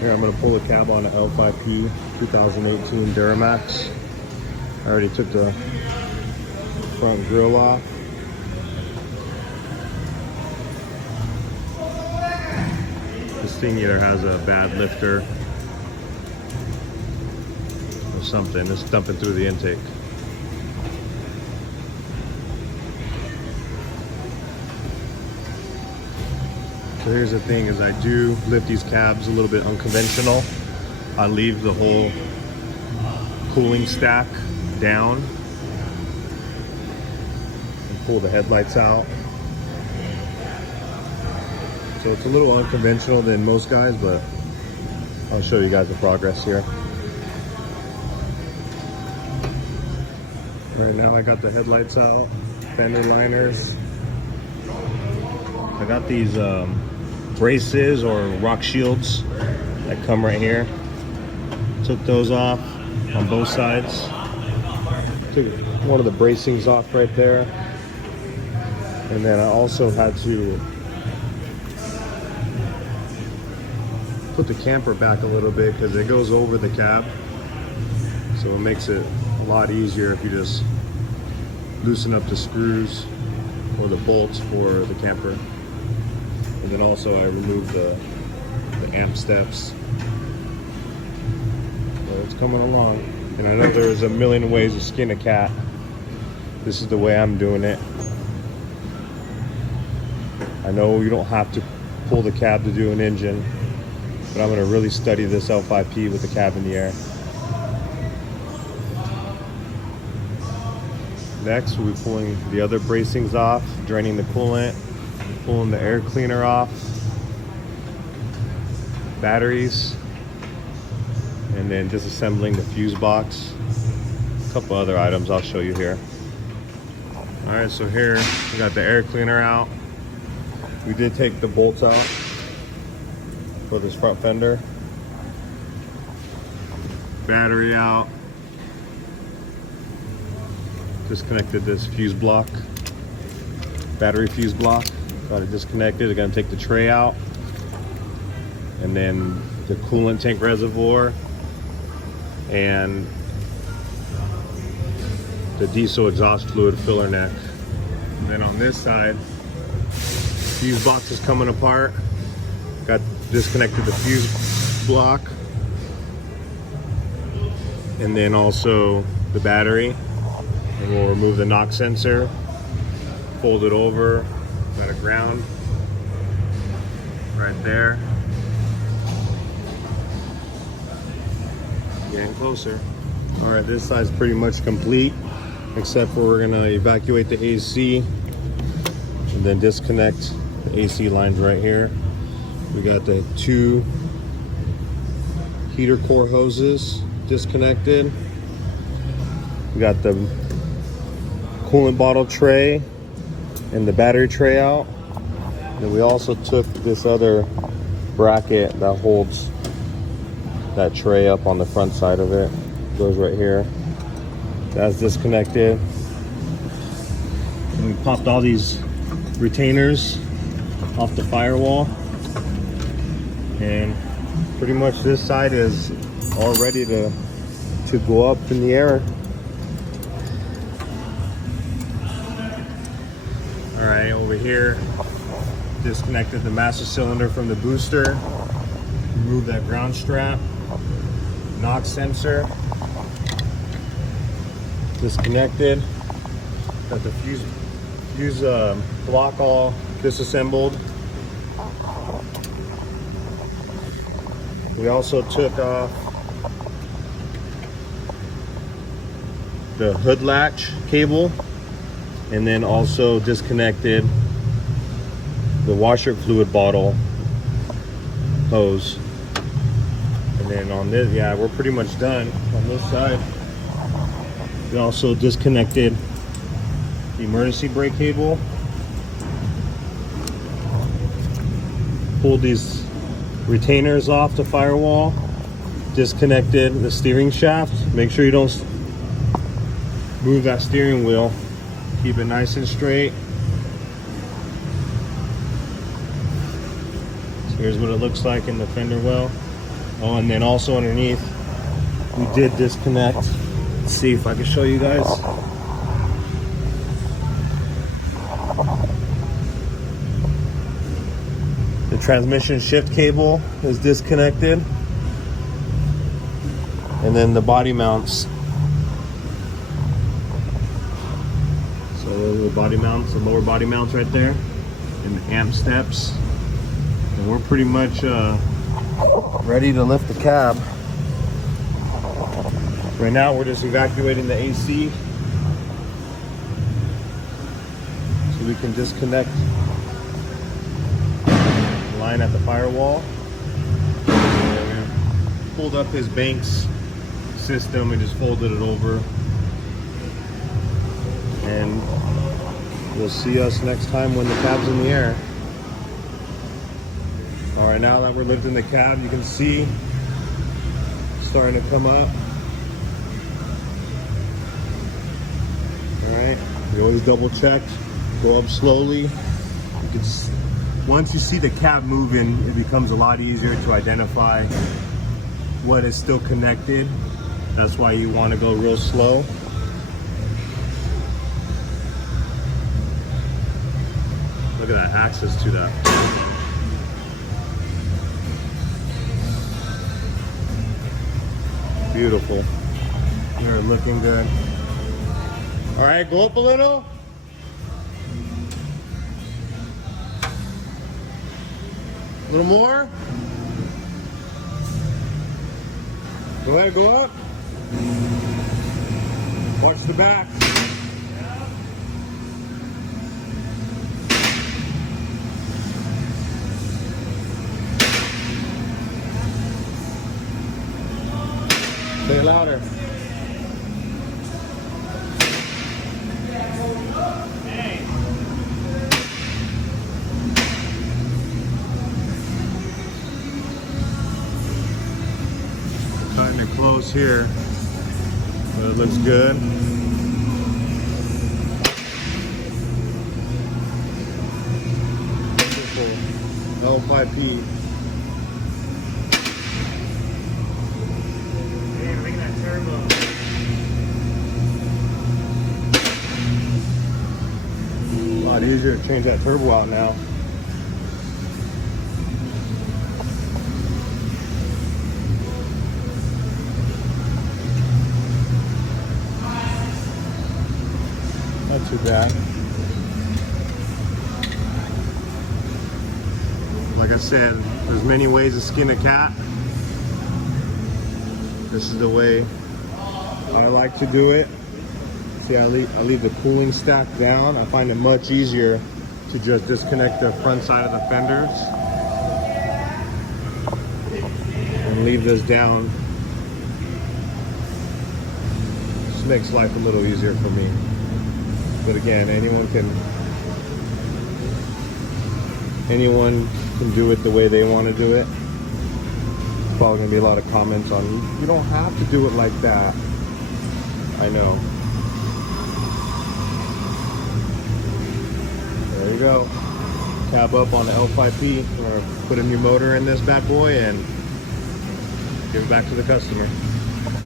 Here, I'm gonna pull the cab on an L5P 2018 Duramax. I already took the front grille off. This thing either has a bad lifter or something. It's dumping through the intake. So here's the thing, is I do lift these cabs a little bit unconventional. I leave the whole cooling stack down and pull the headlights out. So it's a little unconventional than most guys, but I'll show you guys the progress here. Right now I got the headlights out, fender liners. I got these braces or rock shields that come right here. Took those off on both sides. Took one of the bracings off right there. And then I also had to put the camper back a little bit because it goes over the cab. So it makes it a lot easier if you just loosen up the screws or the bolts for the camper. And then also I removed the amp steps. So it's coming along. And I know there's a million ways to skin a cat. This is the way I'm doing it. I know you don't have to pull the cab to do an engine, but I'm gonna really study this L5P with the cab in the air. Next, we'll be pulling the other bracings off, draining the coolant, pulling the air cleaner off, batteries, and then disassembling the fuse box. A couple other items I'll show you here. All right, so here we got the air cleaner out. We did take the bolts out for this front fender. Battery out. Disconnected this fuse block, battery fuse block. Got it disconnected. I'm gonna take the tray out, and then the coolant tank reservoir and the diesel exhaust fluid filler neck. And then on this side, fuse box is coming apart. Got disconnected the fuse block, and then also the battery. And we'll remove the knock sensor, fold it over, got a ground right there. Getting closer. All right, this side's pretty much complete, except for we're gonna evacuate the AC and then disconnect the AC lines right here. We got the 2 heater core hoses disconnected. We got the coolant bottle tray and the battery tray out. And we also took this other bracket that holds that tray up on the front side of it. Goes right here. That's disconnected. And we popped all these retainers off the firewall. And pretty much this side is all ready to go up in the air. All right, over here, disconnected the master cylinder from the booster, remove that ground strap, knock sensor, disconnected, got the fuse block all disassembled. We also took off the hood latch cable, and then also disconnected the washer fluid bottle hose. And then on this, yeah, we're pretty much done on this side. We also disconnected the emergency brake cable, pulled these retainers off the firewall, disconnected the steering shaft. Make sure you don't move that steering wheel. Keep it nice and straight. So here's what it looks like in the fender well. Oh, and then also underneath, we did disconnect. Let's see if I can show you guys. The transmission shift cable is disconnected. And then the body mounts. So those are the body mounts, the lower body mounts right there. And the amp steps. And we're pretty much ready to lift the cab. Right now we're just evacuating the AC so we can disconnect the line at the Firewall. And pulled up his Banks system and just folded it over. And you'll see us next time when the cab's in the air. All right, now that we're lifting the cab, you can see it's starting to come up. All right, you always double check, go up slowly. You can, once you see the cab moving, it becomes a lot easier to identify what is still connected. That's why you want to go real slow. Look at that access to that. Beautiful. You're looking good. All right, go up a little. A little more. Go ahead, go up. Watch the back. Say it louder. Cutting it close here, but it looks good. L5P. A lot easier to change that turbo out now. Not too bad. Like I said, there's many ways to skin a cat. This is the way I like to do it. See, I leave the cooling stack down. I find it much easier to just disconnect the front side of the fenders and leave this down. This makes life a little easier for me. But again, anyone can do it the way they want to do it. There's probably gonna be a lot of comments on, you don't have to do it like that. I know. There you go. Cab up on the L5P. We're gonna put a new motor in this bad boy and give it back to the customer.